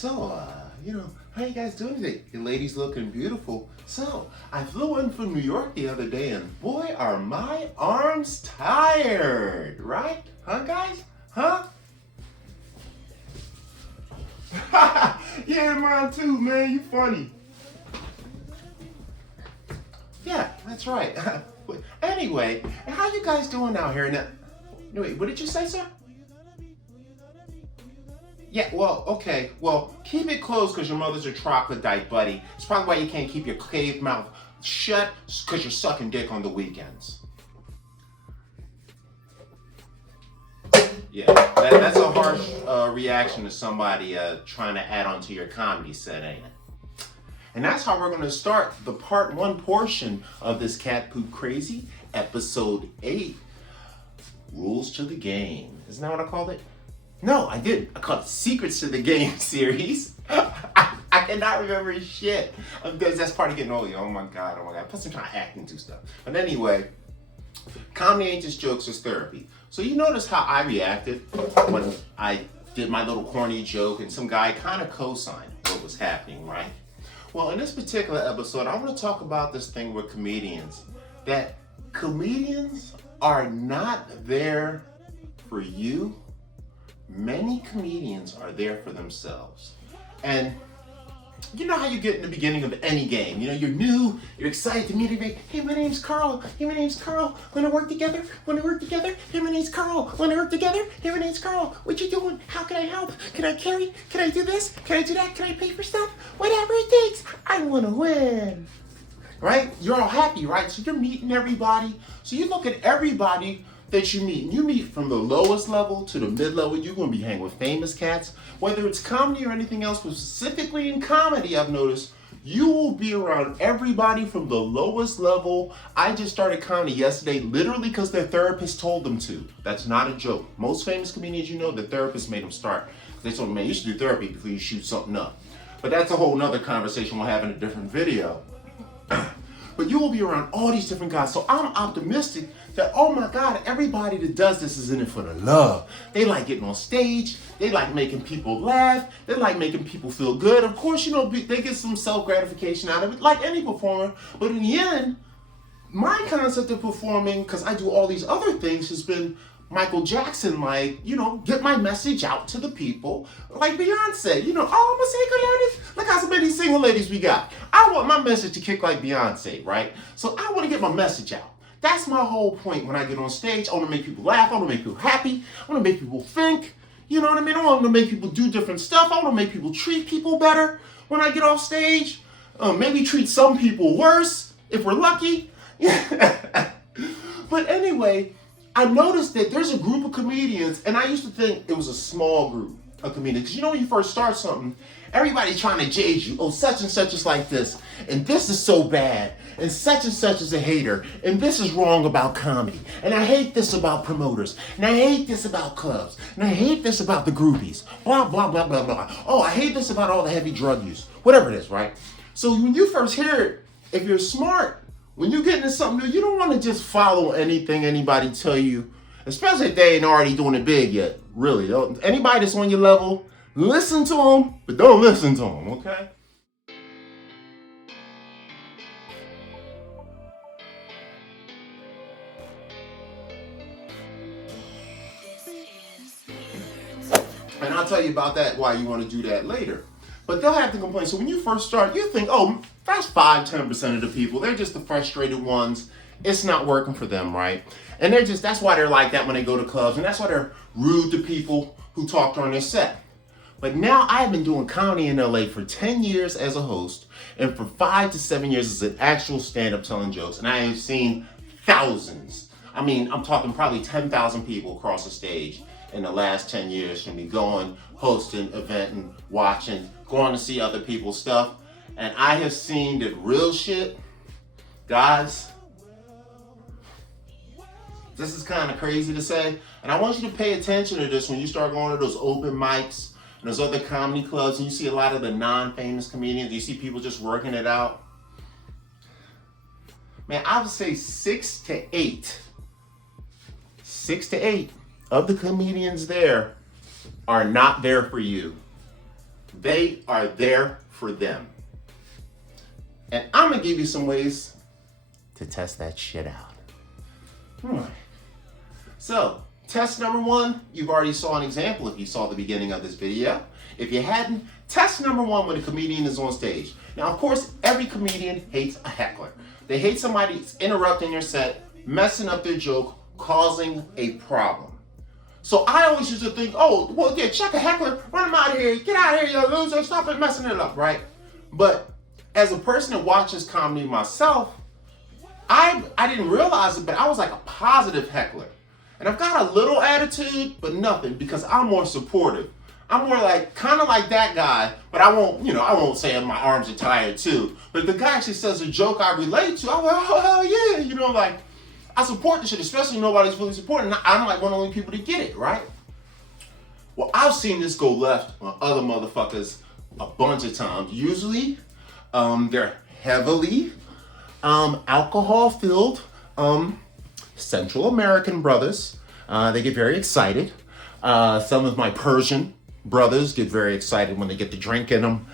So, how you guys doing today? Your ladies looking beautiful. So, I flew in from New York the other day and boy, are my arms tired, right? Huh, guys? Huh? Yeah, mine too, man. You funny. Yeah, that's right. Anyway, how you guys doing out here? Now, wait, what did you say, sir? Yeah, well, okay. Well, keep it closed because your mother's a troglodyte, buddy. It's probably why you can't keep your cave mouth shut because you're sucking dick on the weekends. Yeah, that's a harsh reaction to somebody trying to add on to your comedy set, ain't it? And that's how we're going to start the part one portion of this Cat Poop Crazy, episode 8, Rules to the Game. Isn't that what I called it? No, I didn't. I called it Secrets to the Game series. I cannot remember shit. That's part of getting older. Oh my God. Plus I'm trying to act and do stuff. But anyway, comedy ain't just jokes, it's therapy. So you notice how I reacted when I did my little corny joke and some guy kind of co-signed what was happening, right? Well, in this particular episode, I want to talk about this thing with comedians. That comedians are not there for you. Many comedians are there for themselves. And you know how you get in the beginning of any game. You're new, you're excited to meet everybody. Hey, my name's Carl. Hey, my name's Carl. Wanna work together? Wanna work together? Hey, my name's Carl. Wanna work together? Hey, my name's Carl. What you doing? How can I help? Can I carry? Can I do this? Can I do that? Can I pay for stuff? Whatever it takes. I wanna win. Right? You're all happy, right? So you're meeting everybody. So you look at everybody that you meet. And you meet from the lowest level to the mid-level. You're going to be hanging with famous cats. Whether it's comedy or anything else, but specifically in comedy, I've noticed, you will be around everybody from the lowest level. I just started comedy yesterday, literally because their therapist told them to. That's not a joke. Most famous comedians the therapist made them start. They told them, man, you should do therapy before you shoot something up. But that's a whole nother conversation we'll have in a different video. But you will be around all these different guys. So I'm optimistic that, oh my God, everybody that does this is in it for the love. They like getting on stage. They like making people laugh. They like making people feel good. Of course, they get some self-gratification out of it, like any performer. But in the end, my concept of performing, because I do all these other things, has been Michael Jackson, get my message out to the people. Like Beyonce, oh, I'm a single artist. Look how many single ladies we got. I want my message to kick like Beyonce, right? So I want to get my message out. That's my whole point when I get on stage. I want to make people laugh. I want to make people happy. I want to make people think. You know what I mean? I want to make people do different stuff. I want to make people treat people better when I get off stage. Maybe treat some people worse if we're lucky. But anyway, I noticed that there's a group of comedians, and I used to think it was a small group of comedians. Because when you first start something, everybody's trying to judge you. Oh, such and such is like this, and this is so bad, and such is a hater, and this is wrong about comedy, and I hate this about promoters, and I hate this about clubs, and I hate this about the groupies, blah, blah, blah, blah, blah. Oh, I hate this about all the heavy drug use, whatever it is, right? So when you first hear it, if you're smart, when you get into something new, you don't want to just follow anything anybody tell you, especially if they ain't already doing it big yet. Really, anybody that's on your level, listen to them, but don't listen to them, okay? And I'll tell you about that, why you want to do that later. But they'll have to complain. So when you first start, you think, oh, that's 5-10% of the people. They're just the frustrated ones. It's not working for them, right? And that's why they're like that when they go to clubs. And that's why they're rude to people who talk during their set. But now I've been doing comedy in LA for 10 years as a host and for 5 to 7 years as an actual stand-up telling jokes. And I have seen thousands. I mean, I'm talking probably 10,000 people across the stage in the last 10 years from me going, hosting, eventing, watching, going to see other people's stuff. And I have seen that real shit, guys, this is kind of crazy to say. And I want you to pay attention to this when you start going to those open mics and those other comedy clubs and you see a lot of the non-famous comedians, you see people just working it out. Man, I would say 6 to 8 of the comedians there are not there for you. They are there for them. And I'm gonna give you some ways to test that shit out. So, test number one, you've already saw an example if you saw the beginning of this video. If you hadn't, test number one when a comedian is on stage. Now, of course, every comedian hates a heckler. They hate somebody that's interrupting your set, messing up their joke, causing a problem. So I always used to think, oh, well, yeah, check a heckler, run him out of here, get out of here, you loser, stop it messing it up, right? But as a person that watches comedy myself, I didn't realize it, but I was like a positive heckler. And I've got a little attitude, but nothing, because I'm more supportive. I'm more like, kind of like that guy, but I won't say my arms are tired too. But if the guy actually says a joke I relate to, I'm like, oh, hell yeah, like, I support this shit, especially when nobody's really supporting. I'm like one of the only people to get it, right? Well, I've seen this go left on other motherfuckers a bunch of times. Usually, they're heavily alcohol-filled Central American brothers. They get very excited. Some of my Persian brothers get very excited when they get the drink in them.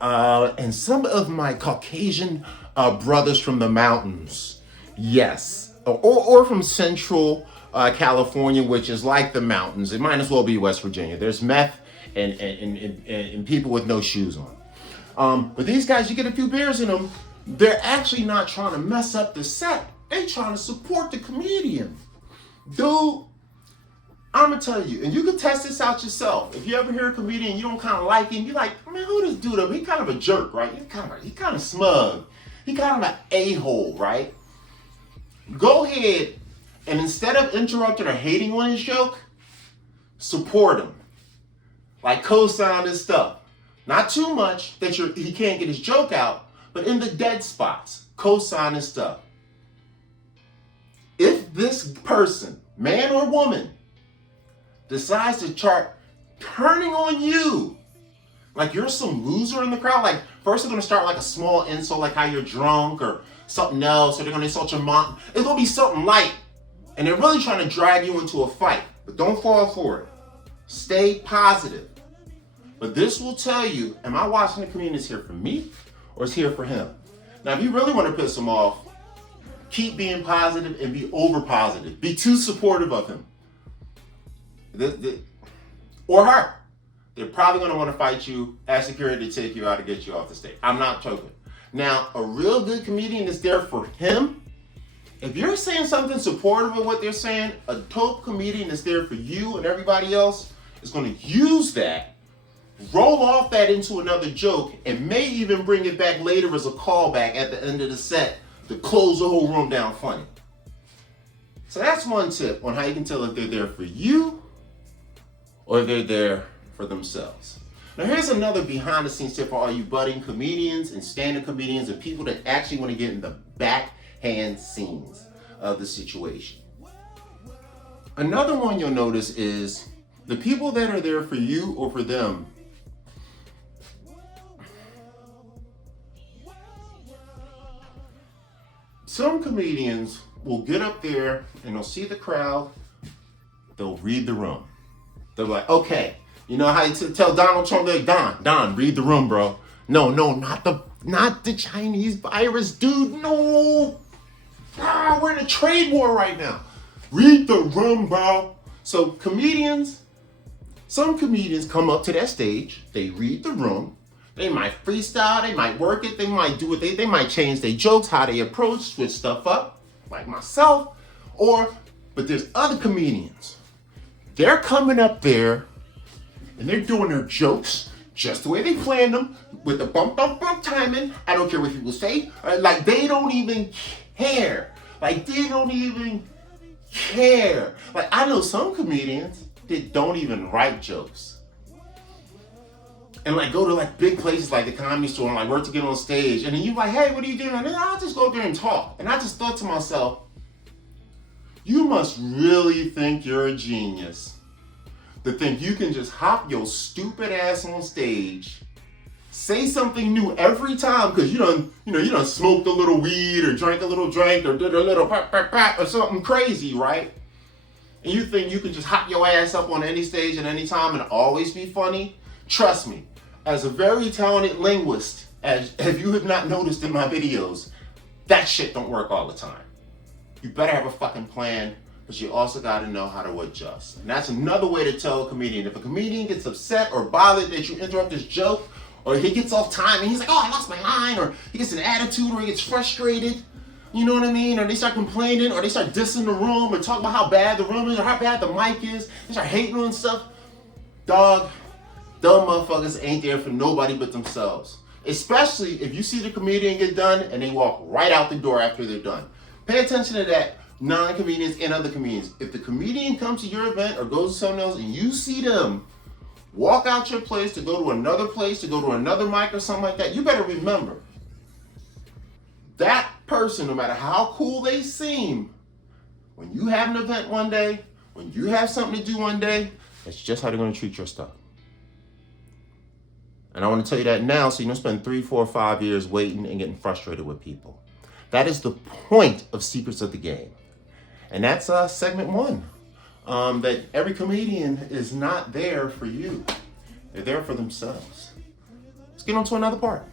And some of my Caucasian brothers from the mountains, yes. Or from Central California, which is like the mountains. It might as well be West Virginia. There's meth and people with no shoes on. But these guys, you get a few beers in them, they're actually not trying to mess up the set. They're trying to support the comedian. Dude, I'm gonna tell you, and you can test this out yourself. If you ever hear a comedian, you don't kind of like him, you're like, man, who this dude up? He kind of a jerk, right? He kind of smug. He kind of an a-hole, right? Go ahead and instead of interrupting or hating on his joke, support him. Like co-sign his stuff. Not too much that he can't get his joke out, but in the dead spots, co-sign his stuff. If this person, man or woman, decides to start turning on you, like you're some loser in the crowd, like first they're gonna start like a small insult, like how you're drunk or something else, or they're gonna insult your mom. It's gonna be something light, and they're really trying to drag you into a fight, but don't fall for it. Stay positive. But this will tell you, am I watching the comedian is here for me, or is here for him? Now, if you really want to piss him off, keep being positive and be over positive. Be too supportive of him. Or her. They're probably going to want to fight you, ask security to take you out to get you off the stage. I'm not joking. Now, a real good comedian is there for him. If you're saying something supportive of what they're saying, a dope comedian is there for you and everybody else is going to use that, roll off that into another joke, and may even bring it back later as a callback at the end of the set to close the whole room down funny. So that's one tip on how you can tell if they're there for you or they're there for themselves. Now here's another behind the scenes tip for all you budding comedians and stand-up comedians and people that actually want to get in the backhand scenes of the situation. Another one you'll notice is the people that are there for you or for them. Some comedians will get up there and they'll see the crowd, they'll read the room. They're like, okay, you know how you tell Donald Trump, like, Don, read the room, bro. No, not the Chinese virus, dude, no. We're in a trade war right now. Read the room, bro. So some comedians come up to that stage, they read the room, they might freestyle, they might work it, they might do it, they might change their jokes, how they approach, switch stuff up, like myself, but there's other comedians. They're coming up there and they're doing their jokes just the way they planned them, with the bump timing. I don't care what people say. Like they don't even care. Like I know some comedians that don't even write jokes. And like go to like big places like the Comedy Store and like work to get on stage. And then you like, hey, what are you doing? And then I'll just go there and talk. And I just thought to myself, you must really think you're a genius to think you can just hop your stupid ass on stage, say something new every time because you done smoked a little weed or drank a little drink or did a little pop or something crazy, right? And you think you can just hop your ass up on any stage at any time and always be funny? Trust me, as a very talented linguist, as you have not noticed in my videos, that shit don't work all the time. You better have a fucking plan, but you also gotta know how to adjust. And that's another way to tell a comedian. If a comedian gets upset or bothered that you interrupt his joke, or he gets off time and he's like, oh, I lost my line, or he gets an attitude, or he gets frustrated, you know what I mean? Or they start complaining, or they start dissing the room, or talking about how bad the room is, or how bad the mic is, they start hating on stuff. Dog, dumb motherfuckers ain't there for nobody but themselves. Especially if you see the comedian get done and they walk right out the door after they're done. Pay attention to that, non-comedians and other comedians. If the comedian comes to your event or goes to someone else and you see them walk out your place to go to another place, to go to another mic or something like that, you better remember, that person, no matter how cool they seem, when you have an event one day, when you have something to do one day, that's just how they're gonna treat your stuff. And I want to tell you that now so you don't spend 3, 4, 5 years waiting and getting frustrated with people. That is the point of Secrets of the Game. And that's segment 1. That every comedian is not there for you. They're there for themselves. Let's get on to another part.